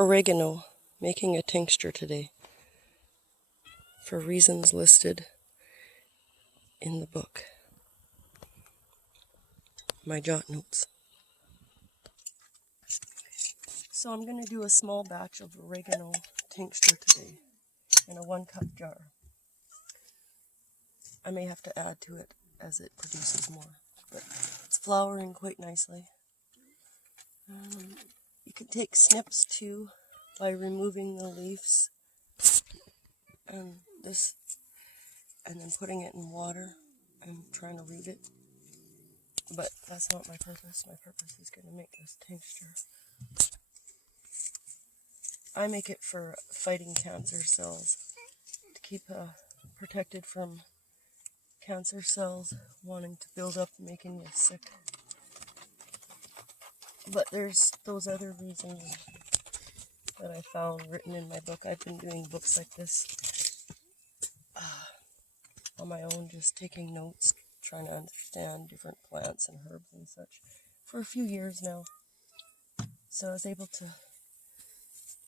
Oregano, making a tincture today for reasons listed in the book. My jot notes. So I'm going to do a small batch of oregano tincture today in a 1-cup jar. I may have to add to it as it produces more, but it's flowering quite nicely. You can take snips too by removing the leaves and this, and then putting it in water. I'm trying to read it, but that's not my purpose. My purpose is going to make this tincture. I make it for fighting cancer cells, to keep protected from cancer cells wanting to build up, making you sick. But there's those other reasons that I found written in my book. I've been doing books like this on my own, just taking notes, trying to understand different plants and herbs and such for a few years now. So I was able to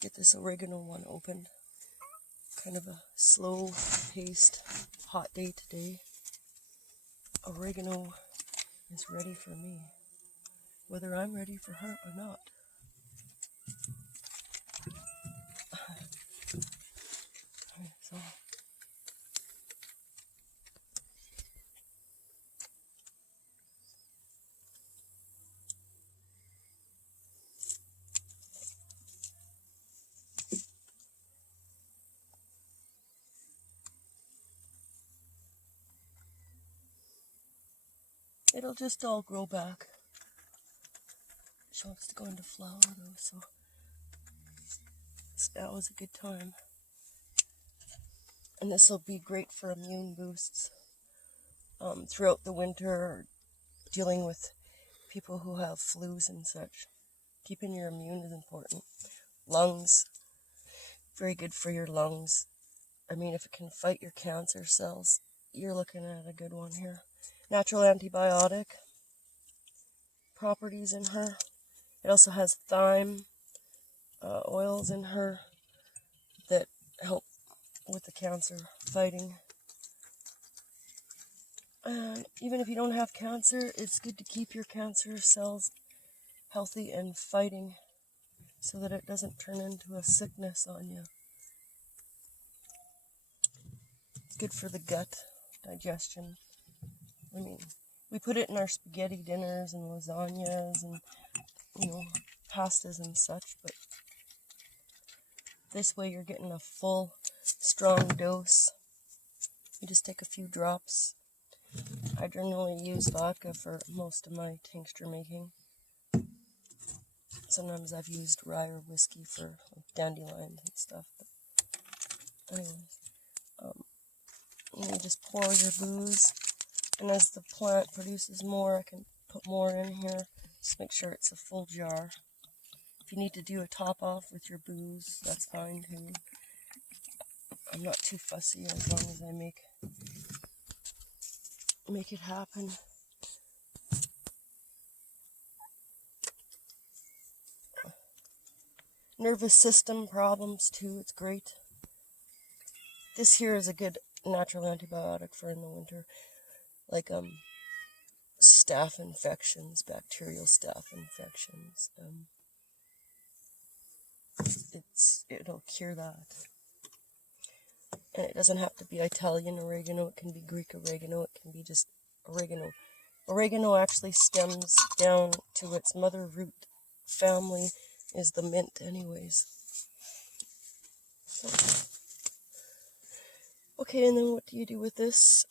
get this oregano one opened. Kind of a slow-paced, hot day today. Oregano is ready for me, whether I'm ready for her or not. So it'll just all grow back. She wants to go into flower though, so now is a good time. And this will be great for immune boosts throughout the winter, or dealing with people who have flus and such. Keeping your immune is important. Lungs, very good for your lungs. I mean, if it can fight your cancer cells, you're looking at a good one here. Natural antibiotic properties in her. It also has thyme oils in her that help with the cancer fighting. Even if you don't have cancer, it's good to keep your cancer cells healthy and fighting so that it doesn't turn into a sickness on you. It's good for the gut, digestion. I mean, we put it in our spaghetti dinners and lasagnas and, pastas and such, but this way you're getting a full, strong dose. You just take a few drops. I generally use vodka for most of my tincture making. Sometimes I've used rye or whiskey for dandelions and stuff. But anyways, you just pour your booze, and as the plant produces more, I can put more in here. Just make sure it's a full jar. If you need to do a top off with your booze, that's fine too. I'm not too fussy as long as I make it happen. Nervous system problems too, it's great. This here is a good natural antibiotic for in the winter, like staph infections, bacterial staph infections. It'll cure that. And it doesn't have to be Italian oregano, it can be Greek oregano, it can be just oregano. Oregano actually stems down to its mother root family is the mint anyways. So, okay, and then what do you do with this?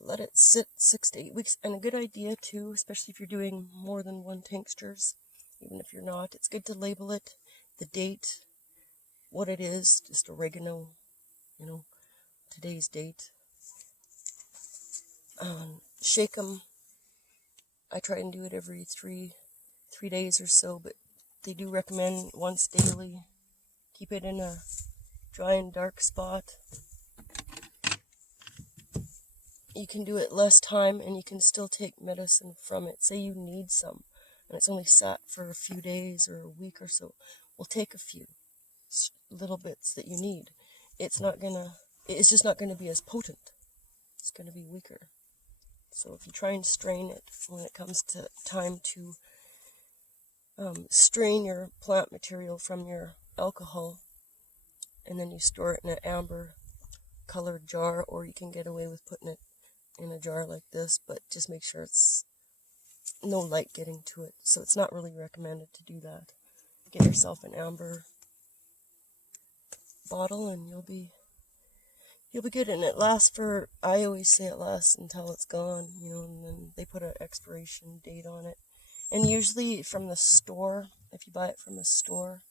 Let it sit 6 to 8 weeks. And a good idea too, especially if you're doing more than one tinctures, even if you're not, it's good to label it, the date, what it is, just oregano, today's date. Shake them. I try and do it every three days or so, but they do recommend once daily. Keep it in a dry and dark spot. You can do it less time and you can still take medicine from it. Say you need some and it's only sat for a few days or a week or so. Well, take a few little bits that you need. It's just not gonna be as potent. It's gonna be weaker. So if you try and strain it when it comes to time to strain your plant material from your alcohol, and then you store it in an amber colored jar, or you can get away with putting it in a jar like this, but just make sure it's no light getting to it. So it's not really recommended to do that. Get yourself an amber bottle and you'll be good. And it lasts for, I always say it lasts until it's gone, and then they put an expiration date on it. And usually from the store, if you buy it from a store,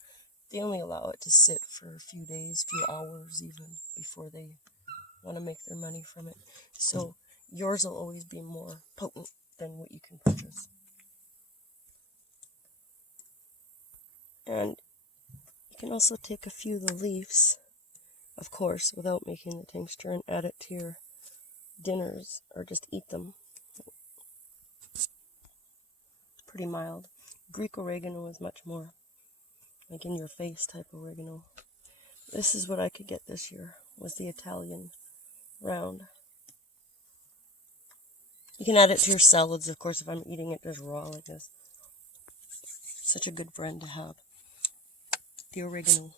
they only allow it to sit for a few days, few hours even, before they want to make their money from it. So yours will always be more potent than what you can purchase. And you can also take a few of the leaves, of course, without making the tincture, and add it to your dinners, or just eat them. Pretty mild. Greek oregano is much more like in your face type oregano. This is what I could get this year, was the Italian round. You can add it to your salads, of course, if I'm eating it just raw like this. Such a good friend to have. The oregano.